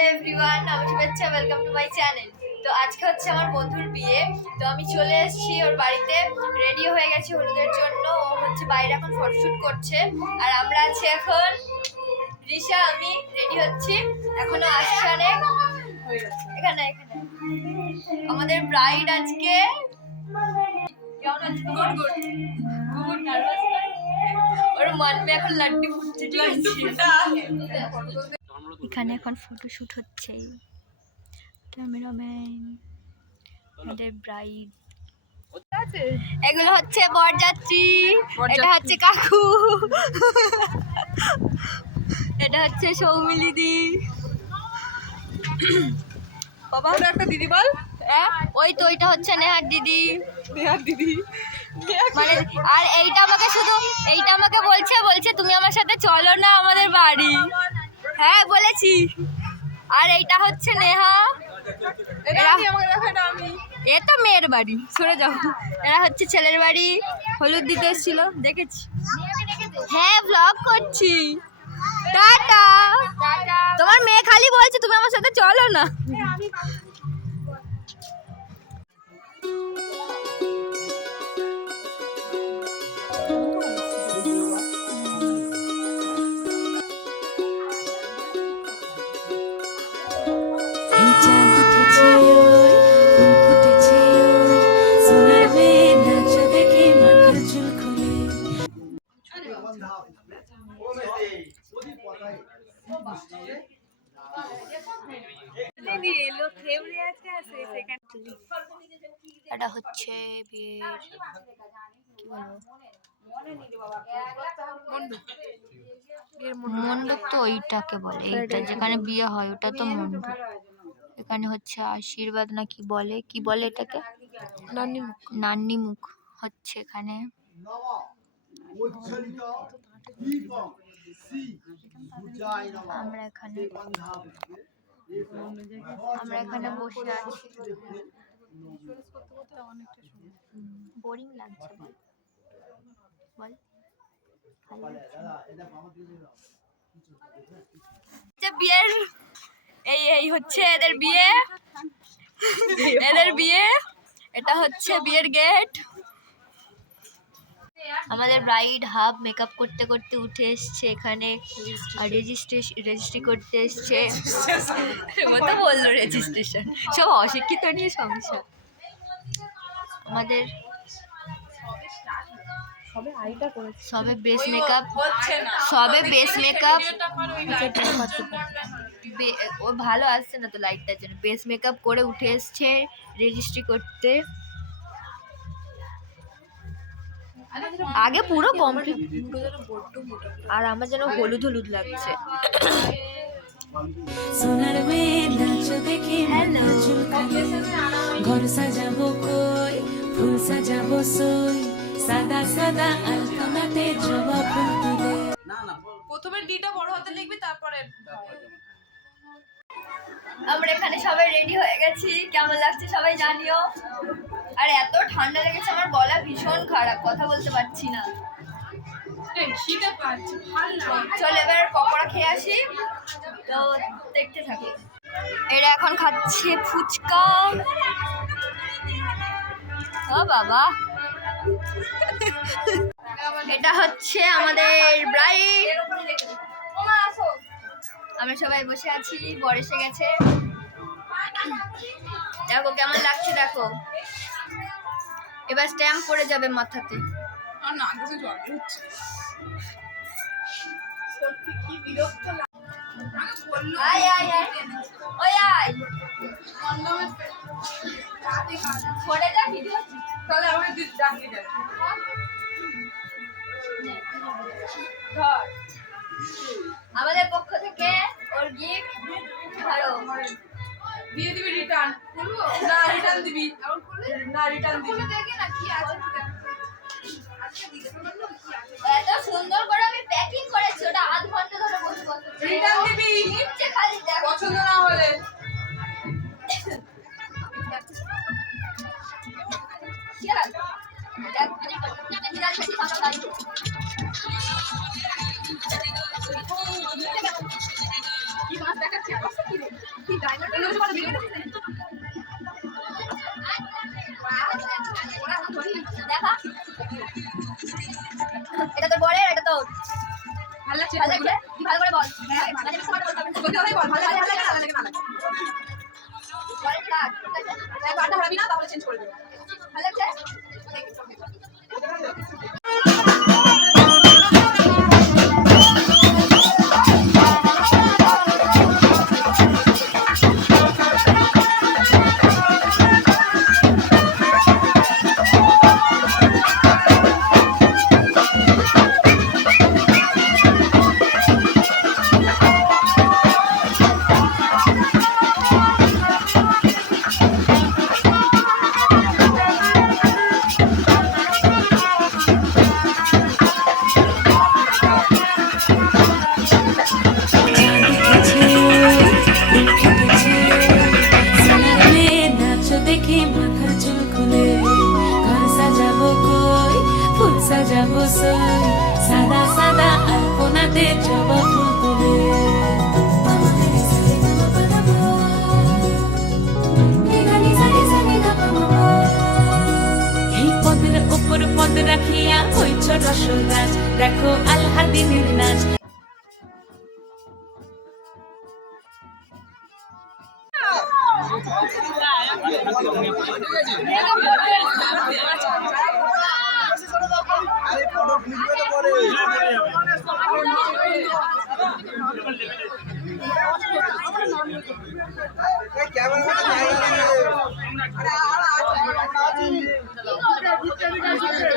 Hello everyone আমি শুভেচ্ছা welcome to my channel তো আজকে হচ্ছে আমার বন্ধুর বিয়ে। তো আমি চলে এসেছি ওর বাড়িতে। রেডি হয়ে গেছি হলুদের জন্য। ও হচ্ছে বাইরে এখন ফটোশুট করছে। আর আমরা আছি এখন রিশা আমি রেডি হচ্ছি। এখনও আসছে অনেক। এখানে এখানে। আমাদের ব্রাইড আজকে কেমন আছে? গুড গুড গুড নার্ভাস ওর মন মে এখন লাড্ডু ফুটছে। ঠিক আছে। এখানে এখন ফটোশুট হচ্ছে ক্যামেরাম্যান আমাদের ব্রাইড এগুলো হচ্ছে বরযাত্রী এটা হচ্ছে কাকু। এটা হচ্ছে সৌমিলিদি বাবা। ওটা একটা দিদি বল। হ্যাঁ, ওই তো ওইটা হচ্ছে নেহার দিদি। নেহার দিদি। মানে আর এইটা আমাকে শুধু এইটা আমাকে বলছে বলছে তুমি আমার সাথে চলো না আমাদের বাড়ি। হ্যাঁ বলেছি। আর এইটা হচ্ছে নেহা। এ তো মেয়ের বাড়ি সরে যাও। এরা হচ্ছে ছেলের বাড়ি হলুদ দিতে এসেছিল দেখেছি। হ্যাঁ ব্লগ করছি। টাটা। তোমার মেয়ে খালি বলছে তুমি আমার সাথে চলো না। এটা হচ্ছে বিয়ের কি বলব? মণ্ডপ তো ওইটাকে বলে এইটা যেখানে বিয়ে হয় ওটা তো মণ্ডপ। এখানে হচ্ছে আশীর্বাদ না কি বলে কি বলে এটাকে? নান্নি মুখ নান্নি মুখ হচ্ছে এখানে আমরা এখানে আমরা এখানে বসে আছি। বোরিং লাগছে, বল। বিয়ের এই এই হচ্ছে এদের বিয়ে। এদের বিয়ে। এটা হচ্ছে বিয়ের গেট। আমাদের ব্রাইড হাফ মেকআপ করতে করতে উঠে এসছে এখানে। রেজিস্ট্রেশন রেজিস্ট্রি করতে এসছে। মতো বলল রেজিস্ট্রেশন সব অশিক্ষিত নিয়ে সংসার। আমাদের সবে বেস মেকআপ সবে বেস মেকআপ ও ভালো আসছে না তো লাইটটার জন্য। বেস মেকআপ করে উঠে এসছে রেজিস্ট্রি করতে। আগে পুরো কমপ্লিট আর আমার যেন হলুদ হলুদ লাগছে। সোনার মেয়ে নাচ দেখে ঘর সাজাবো কই ফুল সাজাবো সই। সাদা সাদা আলপনাতে জবা ফুল তুলে। প্রথমে ডিটা বড় হাতে লিখবি তারপরে আমরা এখানে সবাই রেডি হয়ে গেছি। কেমন লাগছে সবাই জানিও। আর এত ঠান্ডা লেগেছে আমার গলা ভীষণ খারাপ কথা বলতে পারছি না। চল এবার পকোড়া খেয়ে আসি। তো দেখতে থাকি। এরা এখন খাচ্ছে ফুচকা। ও বাবা। এটা হচ্ছে আমাদের ব্রাইড আমরা সবাই বসে আছি বর এসে গেছে। দেখো কেমন লাগছে দেখো। এবার স্ট্যাম্প পড়ে যাবে মাথাতে। আর না কিছু জল হচ্ছে সত্যি কি বিরক্ত লাগে আমাকে বলল আয় আয় আয়। ওই আয়। কন্ডমের রাতে কাজ পড়ে যা ভিডিও তাহলে আমাকে দিদি ডাকিয়ে দেবে ধর। আমাদের পক্ষ থেকে ওর গিফট ধরো। দিয়ে দিবি রিটার্ন না রিটার্ন দিবি। না রিটার্ন দিবি। এত সুন্দর করে আমি প্যাকিং করেছি ওটা আধ ঘণ্টা ধরে বসে বসে। রিটার্ন দিবি? খালি পছন্দ না হলে। এটা তোর বলে এটা তোর ভালো লাগছে ভালো লাগছে ভালো করে বল। হ্যাঁ ভালো লাগছে বল ভালো লাগে ভালো লাগে না লাগে বল এটা বারটা না তাহলে চেঞ্জ করে দেবো উপর পদ রাখিয়া হইছ রসরাজ। দেখো আল্লাদিনের নাচ। আরে ফটো খুঁজবে তো পরে এই ক্যামেরাটা জায়গা নেই হাসি লাগবে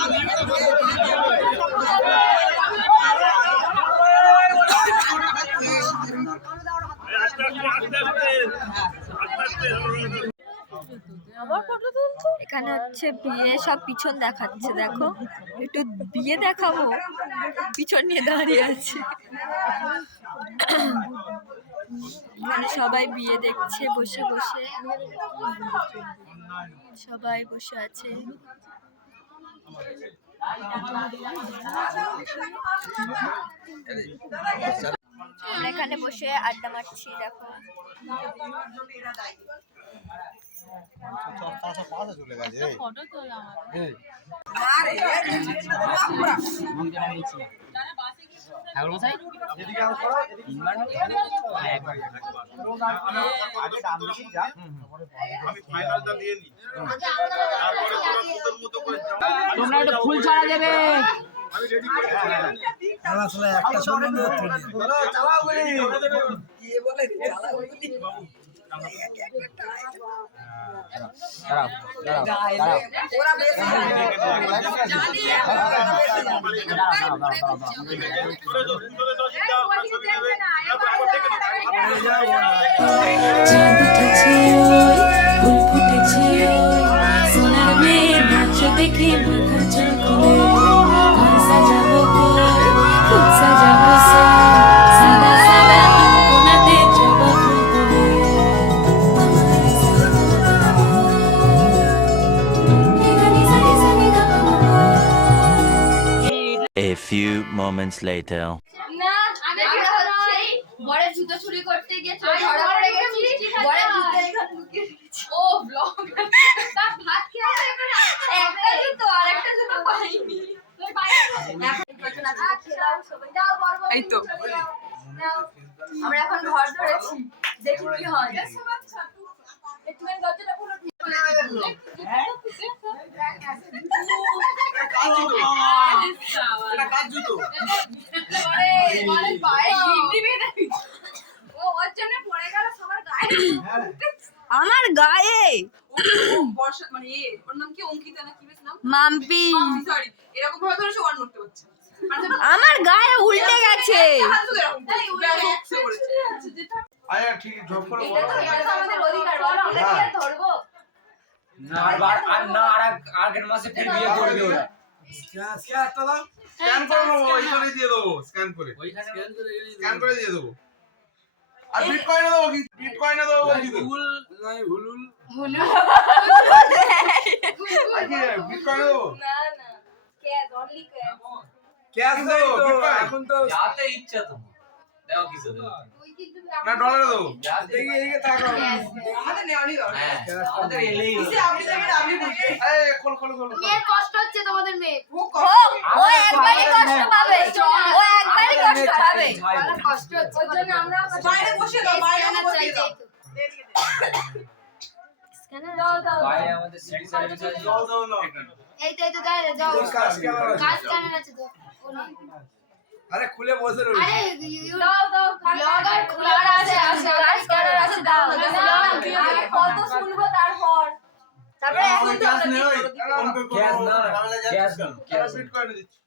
এখানে হচ্ছে বিয়ে, সব পিছন দেখাচ্ছে, দেখো। একটু বিয়ে দেখাবো, পিছন নিয়ে দাঁড়িয়ে আছে। এখানে সবাই বিয়ে দেখছে, বসে বসে। সবাই বসে আছে। এখানে বসে আড্ডা মারছি, দেখো। তোমরা একটু ফুল ছাড়া দেবে। একটা দেখে নেবে চাঁদ উঠেছে ওই A few moments later. না আমরা হচ্ছে বরের জুতো চুরি করতে গিয়ে ধরা পড়ে গেছি। বরের জুতো এখানে লুকিয়ে রেখেছি। ও ব্লগ তার ভাত খেয়ে একটা জুতো আর একটা জুতো পাইনি। এখন আছে, খেলাও সবাই। যাও, বর বর এই তো। আমরা এখন ঘর ধরেছি দেখি কি হয় কাজ জুতো আরে, বরের পায়ে গিট দিবি না। ও ওর জন্য পড়ে গেল সবার গায়ে আমার গায়ে বর্ষা মানে এ ওর নাম কি অঙ্কিতা না কি বেশ নাম মাম্পি। সরি এরকম ভাবে ধরে সে ওয়ান করতে পারছে মানে আমার গায়ে উল্টে গেছে। হাত তো এরকম ব্যাস সে করেছে আরে ঠিক ঝপ করে এটা তো আমাদের অধিকার বলো আমরা কি আর ধরবো? না আর আর না আর এক- আগের মাসে ফের বিয়ে করবে ওরা। স্ক্যান করে নেব ওইখানে দিয়ে দেবো স্ক্যান করে। স্ক্যান করে দিয়ে দেবো। আর দেবো কি? দেবো বলছি তো। দেবো? না না। ক্যাশ অনলি ক্যাশ ক্যাশ দেবো বিট এখন তো যাতে ইচ্ছা তোমার। দাও কিছু দাও না ডলারে দেবো। দেখি এদিকে তাকাও হাতে নেওয়ানি দরকার। আমাদের এলেই কিসে আপনি দেখেন আপনি বুঝবেন। এই খোল খোল খোল মেয়ের কষ্ট হচ্ছে তোমাদের মেয়ে। ও কষ্ট। ও একবারই কষ্ট পাবে। ও একবারই কষ্ট পাবে কষ্ট হচ্ছে। ওর জন্য আমরা বাইরে বসে দাও বাইরে বসে দাও। দাও দাও। আমাদের সিটি সার্ভিস আছে। জল দাও না এই তো এই তো কাজ কেমন আছে? তো আরে খুলে বসে রয়েছে আরে দাও দাও ব্লগার খোলা আছে আছে কাজ কেমন আছে দাও। কত শুনব তারপর? তারপরে এখন তো করো না ক্যাশ না ক্যাশ বিট দিচ্ছি।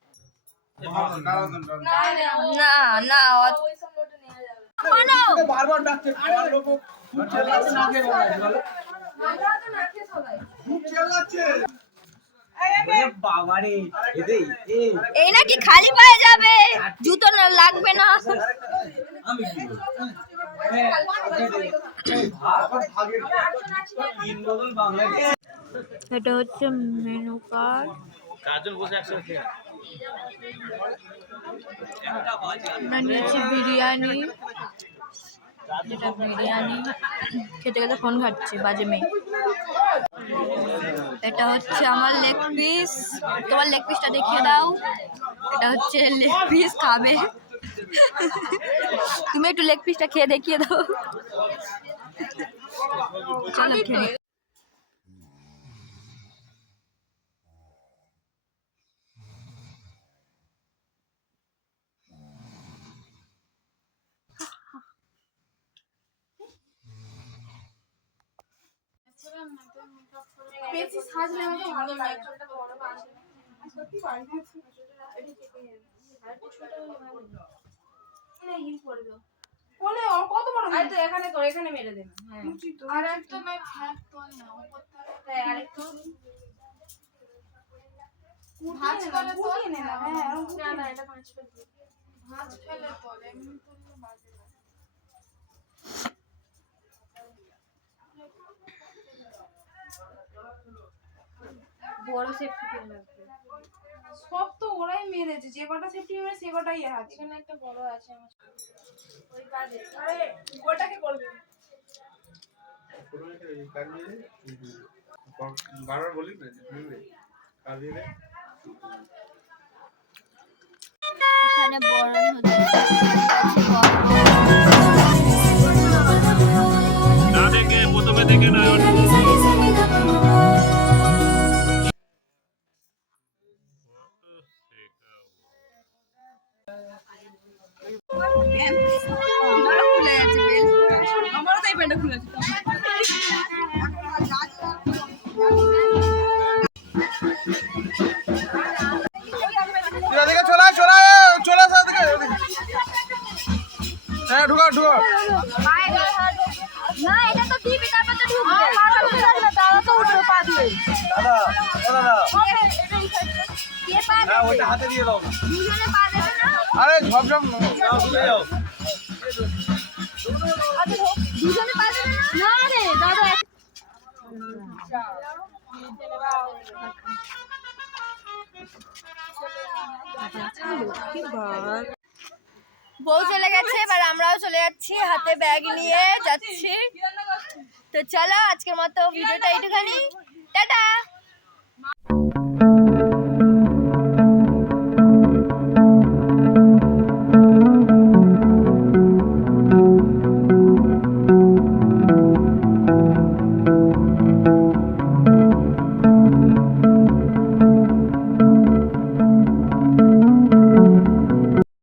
না না বারবার এই নাকি খালি পায়ে যাবে জুতো লাগবে না এটা হচ্ছে মেনু কার্ড আমরা নিয়েছি বিরিয়ানি। এটা বিরিয়ানি। খেতে খেতে ফোন খাচ্ছি বাজে মেয়ে। এটা হচ্ছে আমার লেগ পিস তোমার লেগ পিসটা দেখিয়ে দাও। এটা হচ্ছে লেগ পিস খাবে। তুমি একটু লেগ পিসটা খেয়ে দেখিয়ে দাও। চলো খেয়ে বেশি সাজলে আমাকে ভালো লাগে। সত্যি পারি বলে ও কত বড় আর তো এখানে তো এখানে মেরে দেবেন হ্যাঁ। আর একটা তো না হ্যাঁ আরেকটু ভাঁজ করে তো না হ্যাঁ না না এটা পাঁচ করে ভাঁজ ফেলে তো এমনি তো বাজে বড় সেফটি পিন লাগবে। সব তো ওরাই মেরেছে যে কটা সেফটি মেরে সে কটাই আছে। এখানে একটা বড় আছে আমার। ওই কাজে। আরে ওটাকে করবে বারবার বলি না বুঝলে কাজ দিয়ে দে। এখানে বরণ হচ্ছে। না দেখে প্রথমে দেখে না খুলে গেছে বেল আমারও তো এই প্যান্টটা খুলেছে এদিকে চলে আয়, চলে আয়, চলে আসো এদিকে, এদিকে। হ্যাঁ ঢুকাও ঢুকাও না এটা তো দিবি তারপর তো ঢুকবে তারা তো উঠবে পা দিয়ে দাদা ও দাদা কে পা না দেবে ওইটা হাতে দিয়ে দাও না দুজনে পা দেবে না আরে দাদা। বউ চলে গেছে এবার আমরাও চলে যাচ্ছি হাতে ব্যাগ নিয়ে যাচ্ছি। তো চলো আজকের মতো ভিডিওটা এইটুখানি। টাটা!